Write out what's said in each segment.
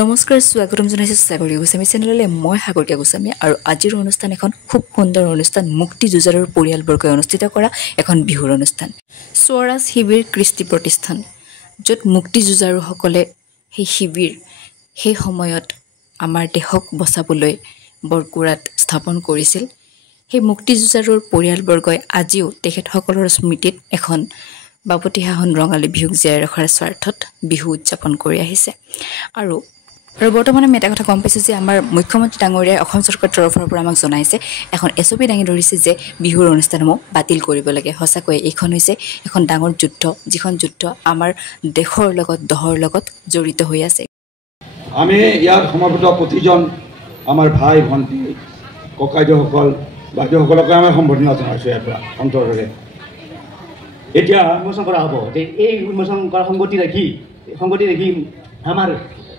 নমস্কাৰ স্বাগতম জনাইছোঁ সাগৰীয় গোস্বামী চেনেললৈ। মই সাগৰীয় গোস্বামী আৰু আজিৰ অনুষ্ঠান এখন খুব সুন্দৰ অনুষ্ঠান, মুক্তি যুঁজাৰুৰ পৰিয়ালবৰ্গই অনুষ্ঠিত কৰা এখন বিহুৰ অনুষ্ঠান, স্বৰাজ শিবিৰ কৃষ্টি প্ৰতিষ্ঠান, য'ত মুক্তি যুঁজাৰুসকলে সেই শিবিৰ সেই সময়ত আমাৰ দেশক বচাবলৈ বৰকুৰাত স্থাপন কৰিছিল। সেই মুক্তি যুঁজাৰুৰ পৰিয়ালবৰ্গই আজিও তেখেতসকলৰ স্মৃতিত এখন বাপতিসাহোন ৰঙালী বিহুক জীয়াই ৰখাৰ স্বাৰ্থত বিহু উদযাপন কৰি আহিছে। আৰু বৰ্তমানে আমি এটা কথা গম পাইছোঁ যে আমাৰ মুখ্যমন্ত্ৰী ডাঙৰীয়াই অসম চৰকাৰৰ তৰফৰ পৰা আমাক জনাইছে, এখন SOP দাঙি ধৰিছে যে বিহুৰ অনুষ্ঠানসমূহ বাতিল কৰিব লাগে। সঁচাকৈয়ে এইখন হৈছে এখন ডাঙৰ যুদ্ধ, যিখন যুদ্ধ আমাৰ দেশৰ লগত দহৰ লগত জড়িত হৈ আছে। আমি ইয়াত সমাবেত প্ৰতিজন আমাৰ ভাই ভণ্টি ককাইদেউসকল বাইদেউসকলকে আমি সম্বৰ্ধনা জনাইছোঁ ইয়াৰ পৰা অন্তৰেৰে। এতিয়া উন্মোচন কৰা হ'ব যে এই উন্মোচন কৰা সংগতি ৰাখি আমাৰ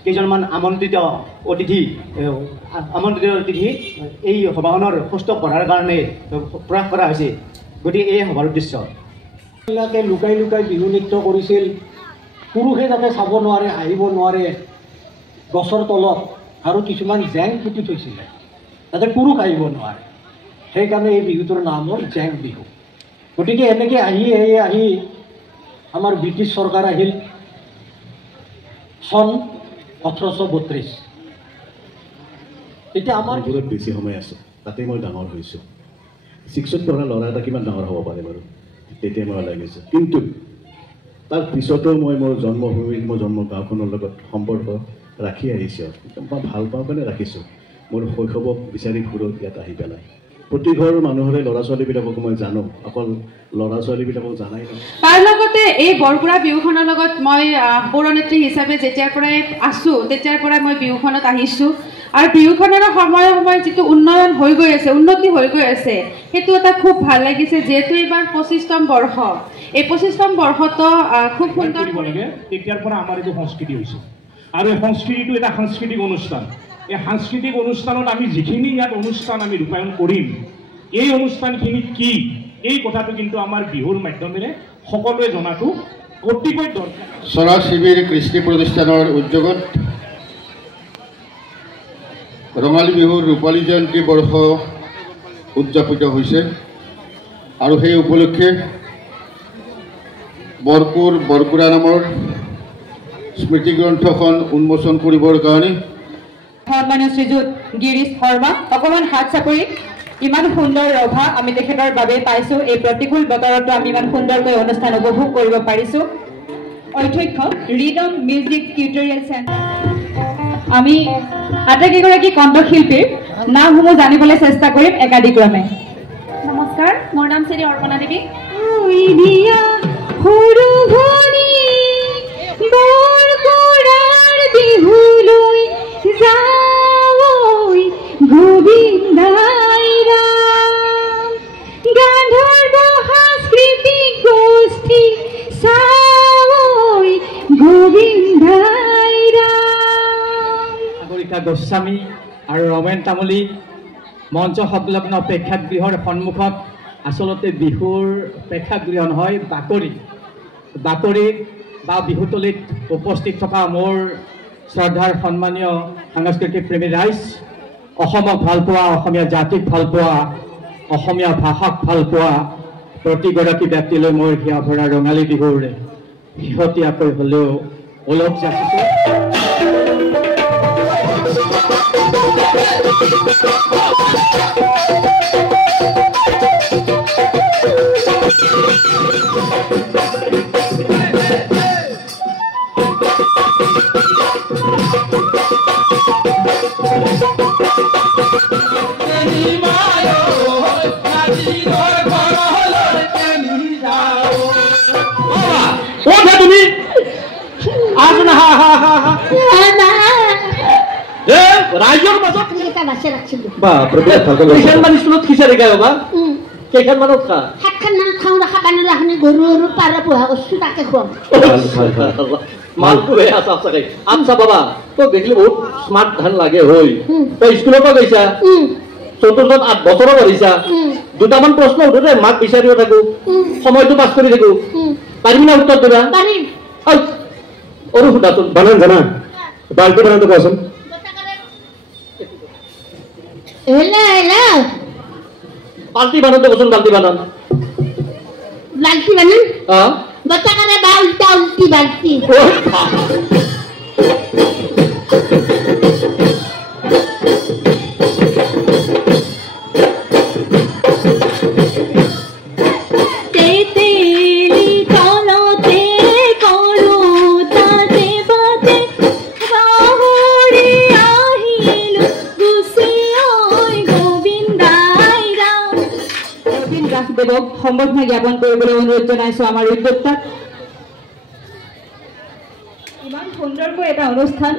কেইজনমান আমন্ত্ৰিত অতিথি এই সভাখনৰ সুস্থ পঢ়াৰ কাৰণে প্ৰয়াস কৰা হৈছে। গতিকে এই সভাৰ উদ্দেশ্য বিলাকে লুকাই লুকাই বিহু নৃত্য কৰিছিল, পুৰুষে যাতে চাব নোৱাৰে, আহিব নোৱাৰে গছৰ তলত, আৰু কিছুমান জেং পুতি থৈছিলে যাতে পুৰুষ আহিব নোৱাৰে। সেইকাৰণে এই বিহুটোৰ নাম হ'ল জেং বিহু। গতিকে এনেকৈ আহি আমাৰ ব্ৰিটিছ চৰকাৰ আহিল চন 1832। এতিয়া আমাৰ বহুত বেছি সময় আছোঁ, তাতে মই ডাঙৰ হৈছোঁ। 6ত পঢ়া ল'ৰা এটা কিমান ডাঙৰ হ'ব পাৰে বাৰু, তেতিয়া মই লাগিছোঁ। কিন্তু তাৰ পিছতো মই মোৰ জন্মভূমি, মোৰ জন্ম গাঁওখনৰ লগত সম্পৰ্ক ৰাখি আহিছোঁ। মই ভাল পাওঁ কাৰণে ৰাখিছোঁ। মোৰ শৈশৱক বিচাৰি ফুৰোঁ ইয়াত আহি পেলাই। প্ৰতি ঘৰ মানুহৰে ল'ৰা ছোৱালীবিলাকক মই জানো, অকল ল'ৰা ছোৱালীবিলাকক জানাই নহয়। তাৰ লগতে এই বৰকুৰা বিহুখনৰ লগত মই পৌৰনেত্ৰী হিচাপে যেতিয়াৰ পৰাই আছোঁ তেতিয়াৰ পৰাই মই বিহুখনত আহিছোঁ। আৰু বিহুখনৰ সময়ে সময়ে যিটো উন্নয়ন হৈ গৈ আছে, উন্নতি হৈ গৈ আছে, সেইটো এটা খুব ভাল লাগিছে। যিহেতু এইবাৰ 25তম বৰ্ষ, এই 25তম বৰ্ষতো খুব সুন্দৰ কৰিব লাগে। তেতিয়াৰ পৰা আমাৰ এইটো সংস্কৃতি হৈছে, আৰু এই সংস্কৃতিটো এটা সাংস্কৃতিক অনুষ্ঠান। এই সাংস্কৃতিক অনুষ্ঠানত আমি যিখিনি ইয়াত অনুষ্ঠান আমি ৰূপায়ণ কৰিম, এই অনুষ্ঠানখিনি কি, এই কথাটো কিন্তু আমাৰ বিহুৰ মাধ্যমেৰে সকলোৱে জনাটো অতিকৈ দৰকাৰ। স্বৰাজ শিবিৰ কৃষ্টি প্ৰতিষ্ঠানৰ উদ্যোগত ৰঙালী বিহুৰ ৰূপালী জয়ন্তী বৰ্ষ উদযাপিত হৈছে, আৰু সেই উপলক্ষে বৰকুৰা নামৰ স্মৃতি গ্ৰন্থখন উন্মোচন কৰিবৰ কাৰণে সন্মানীয় শ্ৰীযুত গিৰীশ শৰ্মা, অকণমান হাত চাপৰি। ইমান সুন্দৰ ৰভা আমি তেখেতৰ বাবে পাইছোঁ। এই প্ৰতিকূল বতৰতো আমি ইমান সুন্দৰকৈ অনুষ্ঠান উপভোগ কৰিব পাৰিছোঁ। অধ্যক্ষ ৰিদম মিউজিক টিউটৰিয়েল চেণ্টাৰ, আমি আটাইকেইগৰাকী কণ্ঠশিল্পীৰ নামসমূহ জানিবলৈ চেষ্টা কৰিম একাদিক্ৰমে। নমস্কাৰ, মোৰ নাম শ্ৰী অৰ্পণা দেৱী। গোস্বামী আৰু ৰমেন তামুলী মঞ্চ সংলগ্ন প্ৰেক্ষাগৃহৰ সন্মুখত, আচলতে বিহুৰ প্ৰেক্ষাগৃহ নহয়, বাকৰি বা বিহুতলীত উপস্থিত থকা মোৰ শ্ৰদ্ধাৰ সন্মানীয় সাংস্কৃতিক প্ৰেমী ৰাইজ, অসমক ভালপোৱা, অসমীয়া জাতিক ভালপোৱা, অসমীয়া ভাষাক ভালপোৱা প্ৰতিগৰাকী ব্যক্তিলৈ মোৰ হিয়া ভৰা ৰঙালী বিহুৰ শেহতীয়াকৈ হ'লেও ওলগ যাচিছোঁ। ৰাইজৰ মাজত কেইখনমান স্কুলত খিচাৰি খাই বা কেইখনমানত খা সাতখনমান খাওঁ, ৰখা পানী ৰাখনি গৰু আৰু পাৰ পোহা কৰিছো, তাকে খুৱাম। মালটো আছা চাগে। আচ্ছা বাবা, তই দেখিলে বহুত স্মাৰ্ট ধান লাগে হৈ, তই স্কুলৰ পৰা গৈছা, চতুৰ্থত 8 বছৰো পঢ়িছা, দুটামান প্ৰশ্ন উঠোতে মাক বিচাৰিও থাকো, সময়টো পাছ কৰি থাকো, পাৰিবি না উত্তৰ দিবা? অৰু সুধাচোন বানান জানা? বাল্টি বানানটো কোৱাচোন বাল্টি বানানটো কোৱাচোন বাল্টি বানান বতাকাৰে বা উল্টা উল্টি বাল্টি দেৱক সম্বৰ্ধনা জ্ঞাপন কৰিবলৈ অনুৰোধ জনাইছো আমাৰ উদ্যোক্তাক ইমান সুন্দৰকৈ এটা অনুষ্ঠান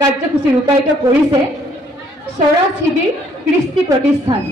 কাৰ্যসূচী ৰূপায়িত কৰিছে স্বৰাজ শিবিৰ কৃষ্টি প্ৰতিষ্ঠান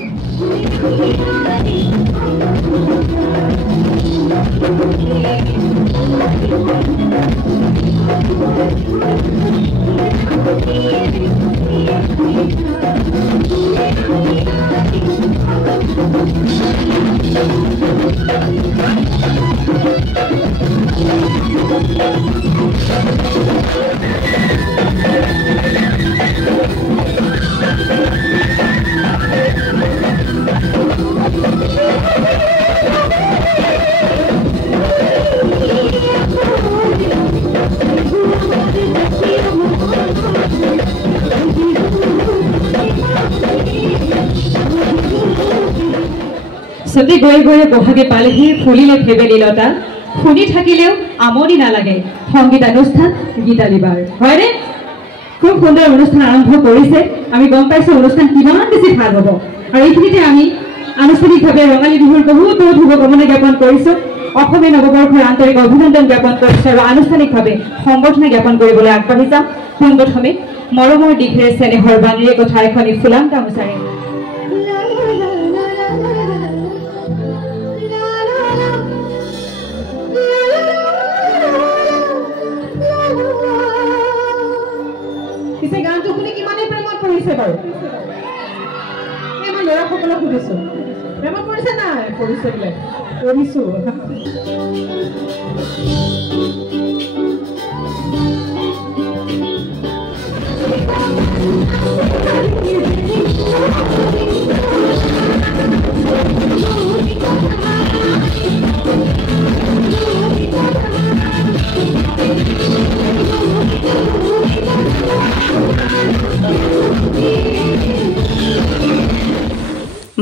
সতি গৈ গৈ বহাগে পালেহি ফুলিলে ফেবেলি লতা শুনি থাকিলেও আমনি নালাগে সংগীতানুষ্ঠান গীতালিবাৰ হয়নে খুব সুন্দৰ অনুষ্ঠান আৰম্ভ কৰিছে আমি গম পাইছো অনুষ্ঠান কিমান বেছি ভাল হ'ব আৰু এইখিনিতে আমি আনুষ্ঠানিকভাৱে ৰঙালী বিহুৰ বহুত বহুত শুভকামনা জ্ঞাপন কৰিছো অসমীয়া নৱবৰ্ষৰ আন্তৰিক অভিনন্দন জ্ঞাপন কৰিছো আৰু আনুষ্ঠানিকভাৱে সম্বৰ্ধনা জ্ঞাপন কৰিবলৈ আগবাঢ়ি যাম পোনপ্ৰথমে মৰমৰ দিঘেৰে চেনেহৰ বাণীৰে কথা এখনি ফুলাম গামোচাৰে গানটো শুনি কিমানে প্ৰেমত পৰিছে বাৰু আমাৰ ল'ৰাসকলক সুধিছো প্ৰেমত পৰিছে নাই পৰিছে বোলে কৰিছো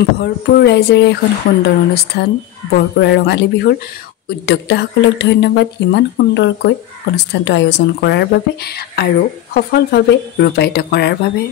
ভৰপূৰ ৰাইজেৰে এখন সুন্দৰ অনুষ্ঠান বৰপুৰা ৰঙালী বিহুৰ উদ্যোক্তাসকলক ধন্যবাদ ইমান সুন্দৰকৈ অনুষ্ঠানটো আয়োজন কৰাৰ বাবে আৰু সফলভাৱে ৰূপায়িত কৰাৰ বাবে